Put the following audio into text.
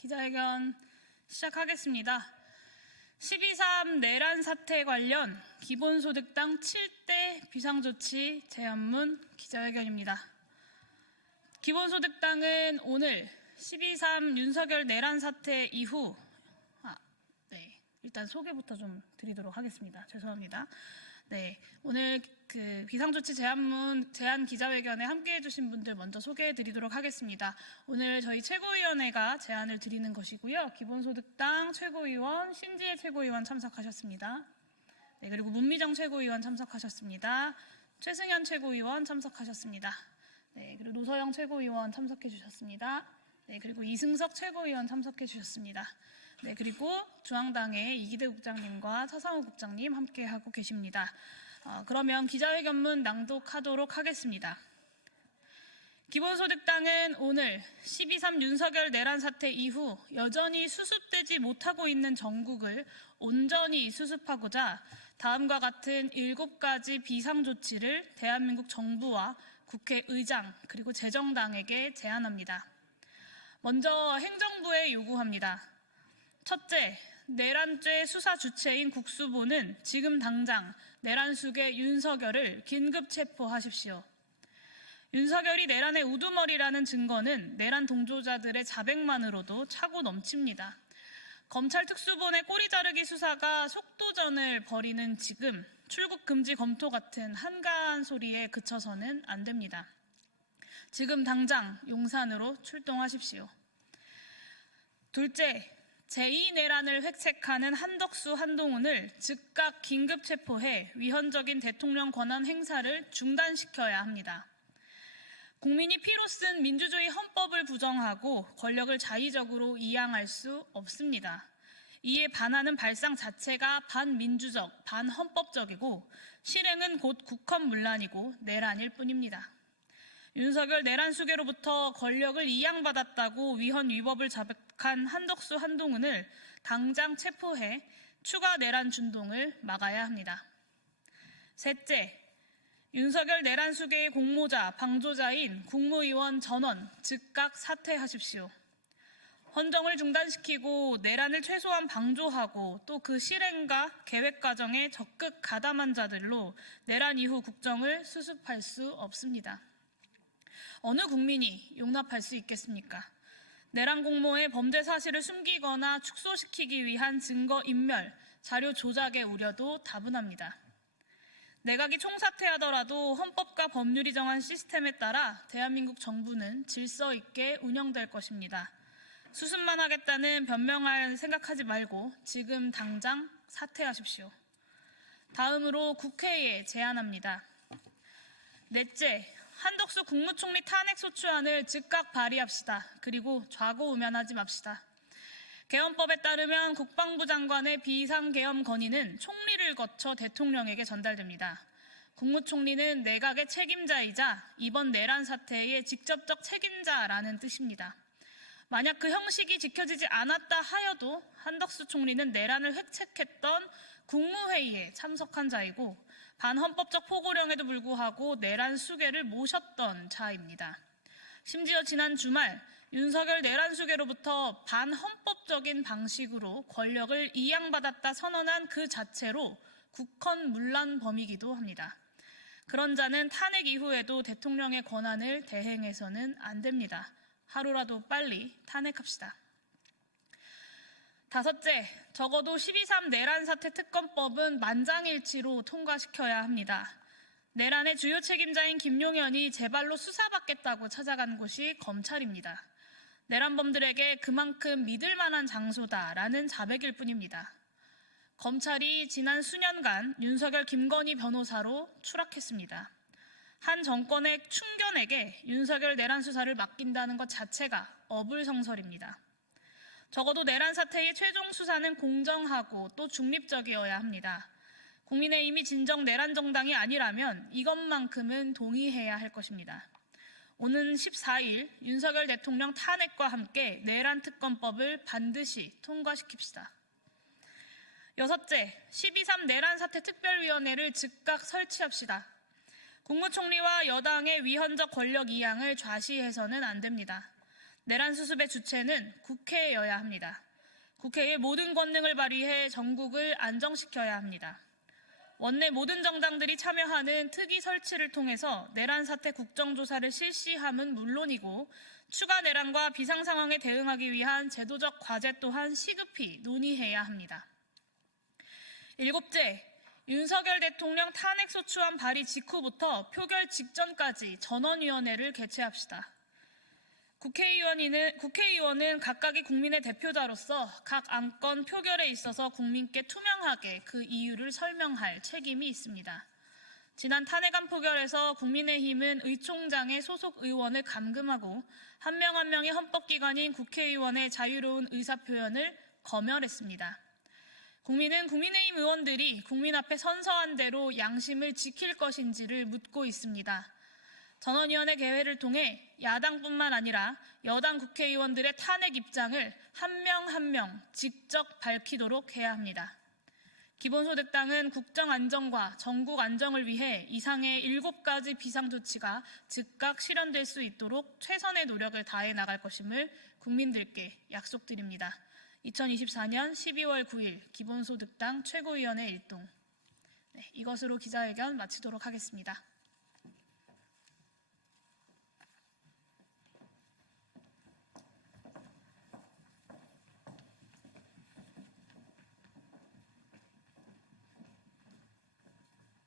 기자회견 시작하겠습니다. 12.3 내란 사태 관련 기본소득당 7대 비상조치 제안문 기자회견입니다. 기본소득당은 오늘 12.3 윤석열 내란 사태 이후 일단 소개부터 좀 드리도록 하겠습니다. 죄송합니다. 오늘 비상조치 제안 기자회견에 함께해 주신 분들 먼저 소개해 드리도록 하겠습니다. 오늘 저희 최고위원회가 제안을 드리는 것이고요. 기본소득당 최고위원 신지혜 최고위원 참석하셨습니다. 그리고 문미정 최고위원 참석하셨습니다. 최승현 최고위원 참석하셨습니다. 그리고 노서영 최고위원 참석해 주셨습니다. 그리고 이승석 최고위원 참석해 주셨습니다. 그리고 중앙당의 이기대 국장님과 차상호 국장님 함께하고 계십니다. 그러면 기자회견문 낭독하도록 하겠습니다. 기본소득당은 오늘 12.3 윤석열 내란 사태 이후 여전히 수습되지 못하고 있는 정국을 온전히 수습하고자 다음과 같은 7가지 비상조치를 대한민국 정부와 국회의장 그리고 재정당에게 제안합니다. 먼저 행정부에 요구합니다. 첫째, 내란죄 수사 주체인 국수본은 지금 당장 내란 수괴 윤석열을 긴급 체포하십시오. 윤석열이 내란의 우두머리라는 증거는 내란 동조자들의 자백만으로도 차고 넘칩니다. 검찰 특수본의 꼬리 자르기 수사가 속도전을 벌이는 지금 출국 금지 검토 같은 한가한 소리에 그쳐서는 안 됩니다. 지금 당장 용산으로 출동하십시오. 둘째, 제2내란을 획책하는 한덕수, 한동훈을 즉각 긴급 체포해 위헌적인 대통령 권한 행사를 중단시켜야 합니다. 국민이 피로 쓴 민주주의 헌법을 부정하고 권력을 자의적으로 이양할 수 없습니다. 이에 반하는 발상 자체가 반민주적, 반헌법적이고 실행은 곧 국헌문란이고 내란일 뿐입니다. 윤석열 내란 수괴로부터 권력을 이양받았다고 위헌 위법을 자백한 한덕수, 한동훈을 당장 체포해 추가 내란 준동을 막아야 합니다. 셋째, 윤석열 내란 수괴의 공모자, 방조자인 국무위원 전원 즉각 사퇴하십시오. 헌정을 중단시키고 내란을 최소한 방조하고 또 그 실행과 계획 과정에 적극 가담한 자들로 내란 이후 국정을 수습할 수 없습니다. 어느 국민이 용납할 수 있겠습니까? 내란 공모의 범죄 사실을 숨기거나 축소시키기 위한 증거 인멸, 자료 조작의 우려도 다분합니다. 내각이 총사퇴하더라도 헌법과 법률이 정한 시스템에 따라 대한민국 정부는 질서 있게 운영될 것입니다. 수습만 하겠다는 변명할 생각하지 말고 지금 당장 사퇴하십시오. 다음으로 국회에 제안합니다. 넷째, 한덕수 국무총리 탄핵소추안을 즉각 발의합시다. 그리고 좌고우면하지 맙시다. 개헌법에 따르면 국방부 장관의 비상계엄 건의는 총리를 거쳐 대통령에게 전달됩니다. 국무총리는 내각의 책임자이자 이번 내란 사태의 직접적 책임자라는 뜻입니다. 만약 그 형식이 지켜지지 않았다 하여도 한덕수 총리는 내란을 획책했던 국무회의에 참석한 자이고 반헌법적 포고령에도 불구하고 내란 수괴를 모셨던 자입니다. 심지어 지난 주말 윤석열 내란 수괴로부터 반헌법적인 방식으로 권력을 이양받았다 선언한 그 자체로 국헌문란범이기도 합니다. 그런 자는 탄핵 이후에도 대통령의 권한을 대행해서는 안 됩니다. 하루라도 빨리 탄핵합시다. 다섯째, 적어도 12.3 내란 사태 특검법은 만장일치로 통과시켜야 합니다. 내란의 주요 책임자인 김용현이 제발로 수사받겠다고 찾아간 곳이 검찰입니다. 내란범들에게 그만큼 믿을 만한 장소다라는 자백일 뿐입니다. 검찰이 지난 수년간 윤석열 김건희 변호사로 추락했습니다. 한 정권의 충견에게 윤석열 내란 수사를 맡긴다는 것 자체가 어불성설입니다. 적어도 내란 사태의 최종 수사는 공정하고 또 중립적이어야 합니다. 국민의힘이 진정 내란 정당이 아니라면 이것만큼은 동의해야 할 것입니다. 오는 14일 윤석열 대통령 탄핵과 함께 내란 특검법을 반드시 통과시킵시다. 여섯째, 12.3 내란 사태 특별위원회를 즉각 설치합시다. 국무총리와 여당의 위헌적 권력 이양을 좌시해서는 안 됩니다. 내란 수습의 주체는 국회여야 합니다. 국회의 모든 권능을 발휘해 전국을 안정시켜야 합니다. 원내 모든 정당들이 참여하는 특위 설치를 통해서 내란 사태 국정조사를 실시함은 물론이고 추가 내란과 비상 상황에 대응하기 위한 제도적 과제 또한 시급히 논의해야 합니다. 7째, 윤석열 대통령 탄핵소추안 발의 직후부터 표결 직전까지 전원위원회를 개최합시다. 국회의원은 각각의 국민의 대표자로서 각 안건 표결에 있어서 국민께 투명하게 그 이유를 설명할 책임이 있습니다. 지난 탄핵안 표결에서 국민의힘은 의총장의 소속 의원을 감금하고 한 명 한 명의 헌법기관인 국회의원의 자유로운 의사표현을 검열했습니다. 국민은 국민의힘 의원들이 국민 앞에 선서한 대로 양심을 지킬 것인지를 묻고 있습니다. 전원위원회 개회를 통해 야당뿐만 아니라 여당 국회의원들의 탄핵 입장을 한 명 한 명 직접 밝히도록 해야 합니다. 기본소득당은 국정안정과 전국 안정을 위해 이상의 7가지 비상조치가 즉각 실현될 수 있도록 최선의 노력을 다해 나갈 것임을 국민들께 약속드립니다. 2024년 12월 9일 기본소득당 최고위원회 일동. 이것으로 기자회견 마치도록 하겠습니다.